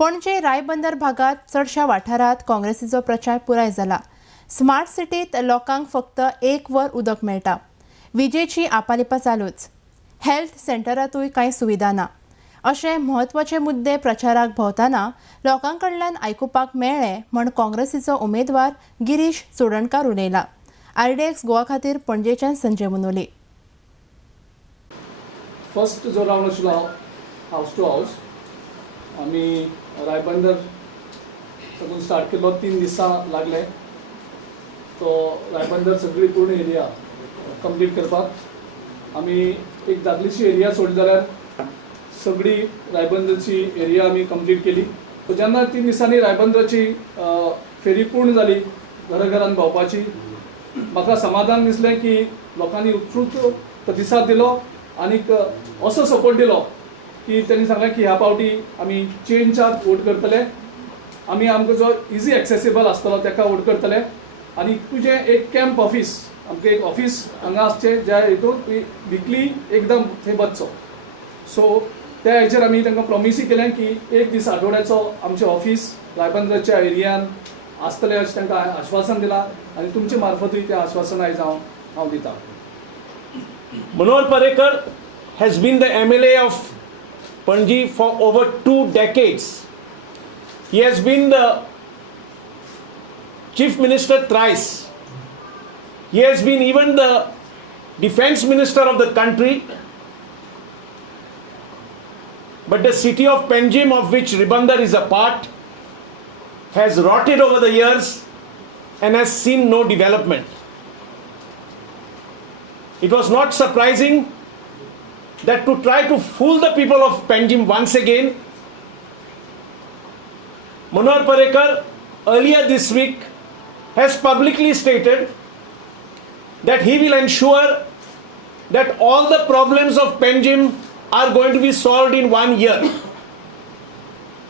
पणजे रायबंदर भागात चडशा वाठारात काँग्रेसीचो प्रचार पुराय जाला। स्मार्ट सिटीत लोकांक फक्त 1 वर उदक मेळटा। विजेची आपालिपा चालूच। हेल्थ सेंटरातूय कांय सुविधा ना। अशे म्हत्वाचे मुद्दे प्रचाराक भोंवताना लोकांकडल्यान आयकुपाक मेळ्ळे म्हण काँग्रेसीचो उमेदवार गिरीश चोडणकार उलयला। RDX गोवा खातीर पणजेच्यान संजय मुनोली। फर्स्ट जो राउंड आशिल्लो हाऊस टू हाऊस आमी रायबंदर साकून स्टार्ट केलो 3 दिसां लागले तो रायबंदर सगळी पूर्ण एरिया कंप्लीट करपाक। आमी एक धाकलीशी एरिया सोडली जाल्यार सगळी रायबंदरची एरिया आमी कंप्लीट केली। जेन्ना 3 दिसांनी रायबंदराची फेरी पूर्ण जाली घराघरान भोंवपाची म्हाका समाधान दिसलें की लोकांनी उत्स्फूर्त प्रतिसाद दिलो आनीक असो सपोर्ट दिलो की त्यांनी सांगलें की ह्या पावटी आमी चेंजाक वोट करतले। आमी आमकां जो इजी एक्सेसिबल आसतलो ताका वोट करतले आनी तुजें एक कॅम्प ऑफिस आमकां एक ऑफिस हांगा आसचें ज्या हितून विकली एकदम थंय बसचो। सो त्या हेचेर आमी तांकां प्रॉमिसी केलें की एक दीस आठवड्याचो आमचें ऑफिस रायबंदराच्या एरियान आसतलें अशें तांकां आश्वासन दिलां आनी तुमचे मार्फतूय तें आश्वासन आयज हांव दितां। Manohar Parrikar has been the MLA of Panji for over 2 decades. He has been the Chief Minister thrice. He has been even the Defence Minister of the country. But the city of Panjim, of which Ribandar is a part, has rotted over the years and has seen no development. It was not surprising that to try to fool the people of Panjim once again, Manohar Parrikar earlier this week has publicly stated that he will ensure that all the problems of Panjim are going to be solved in 1 year.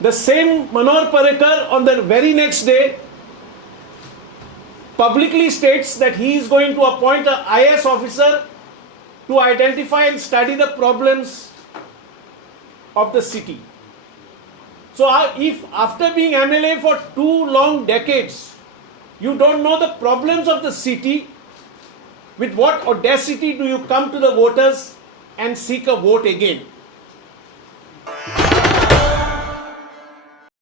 The same Manohar Parrikar on the very next day publicly states that he is going to appoint an IAS officer to identify and study the problems of the city. So if after being MLA for 2 long decades, you don't know the problems of the city, with what audacity do you come to the voters and seek a vote again?